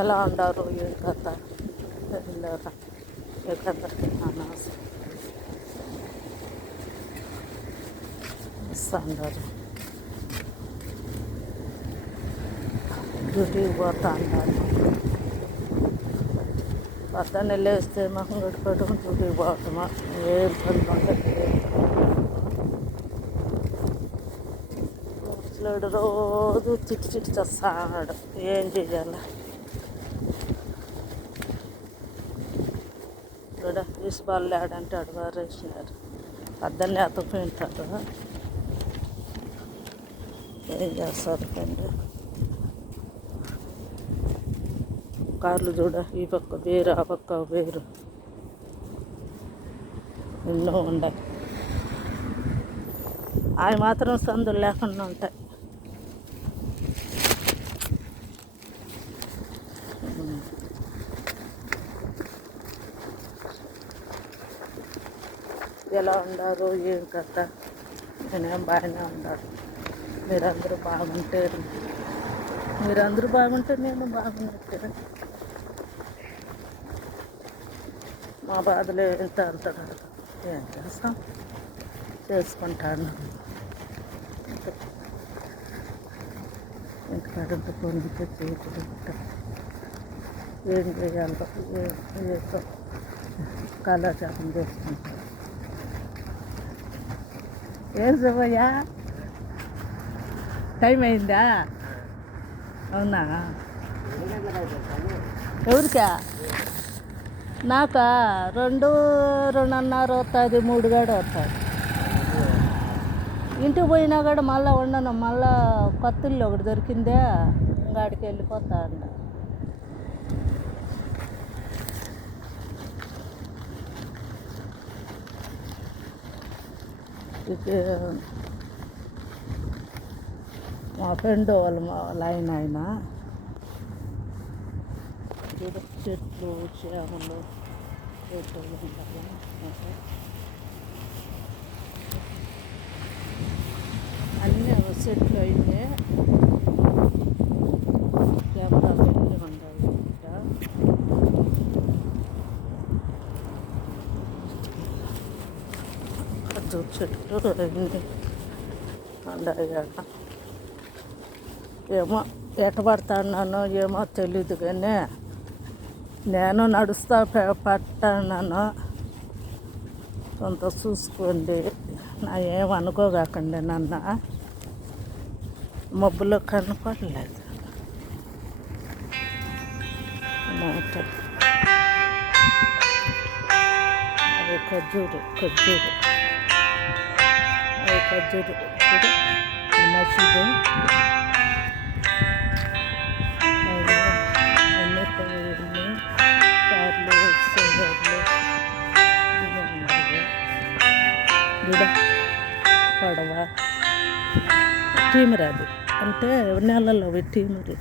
ఎలా ఉండారు ఏం కథ వెళ్ళారా ఎక్కడికి వస్తున్నారు డ్యూటీకి పోతా అన్నారు. పొద్దున్నే లేస్తే మొహం కట్టుకోవడం డ్యూటీకి పోవటమా ఏం పని ఉండదు. ముసలాడు రోజు చిట్టి చేస్తాడు. ఏం చేయాలి ఇక్కడ ఈసుబాలు లేడంటే అడుగారు వేసినారు. పొద్దున్నే అతకపోయింటారు. ఏం చేస్తారు కండి కార్లు చూడ ఈ పక్క వేరు ఆ పక్క వేరు ఎన్నో ఉన్నాయి. అవి మాత్రం సందులు లేకుండా ఉంటాయి. ఎలా ఉండారు ఏం కథ నేనేం బాగానే ఉన్నాడు. మీరందరూ బాగుంటే నేను బాగున్నట్టే. మా బాధలు ఎంత అంటాడు. ఏం చేస్తాం చేసుకుంటాను. ఇంటికాడంత పొందితే చేయకుండా ఏం చేయాలో ఏదో కాలక్షేపం చేసుకుంటాను. ఏం శుభయ్యా టైం అయిందా? అవునా? ఎవరికా? నాకా 2:30 వస్తుంది, 3 గడ వస్తుంది. ఇంటికి పోయినా కూడా మళ్ళీ ఉండను. మళ్ళీ కొత్త ఇల్లు ఒకటి దొరికిందే, ఇంకాడికి వెళ్ళిపోతా అన్న. మా ఫ్రెండ్ వాళ్ళ ఆయన చెట్లు చేమలు చెట్లు ఉంటాయి. అన్నీ సెట్లు అయితే కెమెరా పెట్టి ఉండాలి. చెట్లు అన్నీ ఉండాలి. ఏమో ఎట పడతాన్నానో ఏమో తెలీదు కానీ నేను నడుస్తా పట్టాను. కొంత చూసుకోండి. నా ఏమనుకోగాకండి. నన్ను మబ్బులో కనపడలేదు. అది ఖర్జూరు మసీదు కార్లు సిగర్లు పడవ టీమర్. అది అంటే నెలలో టీమర్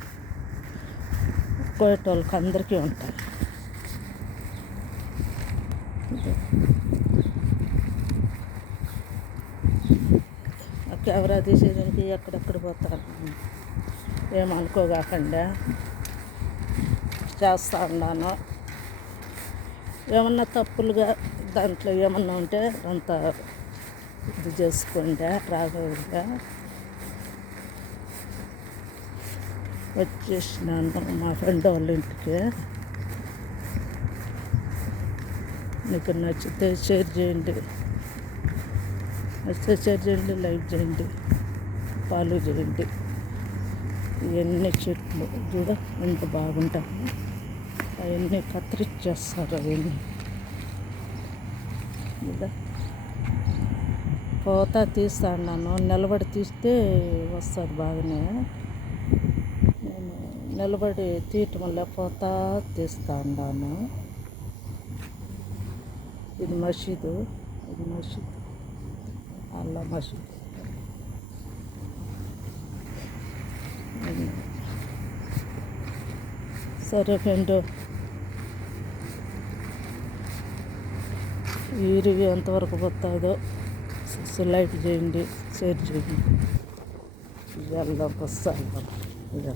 కోయటోళ్ళకి అందరికీ ఉంటాయి. కెమెరా తీసేదానికి ఎక్కడెక్కడ పోతాను ఏమనుకోగాకుండా చేస్తూ ఉన్నాను. ఏమన్నా తప్పులుగా దాంట్లో ఏమన్నా ఉంటే అంత ఇది చేసుకోండి. రాఘవుగా వచ్చేసినాను మా ఫ్రెండ్ వాళ్ళ ఇంటికి. మీకు నచ్చితే షేర్ చేయండి, లైక్ చేయండి, ఫాలో చేయండి. ఇవన్నీ చెట్లు చూడ ఎంత బాగుంటాయి. అవన్నీ కత్తిరించేస్తారు. అవన్నీ చూడ పోతా తీస్తా అన్నాను. నిలబడి తీస్తే వస్తుంది బాగానే. నేను నిలబడి తీయటం వల్ల పోతా తీస్తా అన్నాను. ఇది మసీదు అల్లా మసీదు. సరే ఫ్రెండ్, ఈ రివ్యూ ఎంతవరకు పోతుందో లైక్ చేయండి. షేర్ చేయండి. వెళ్దాం, బస్సు వెళ్దాం. ఇక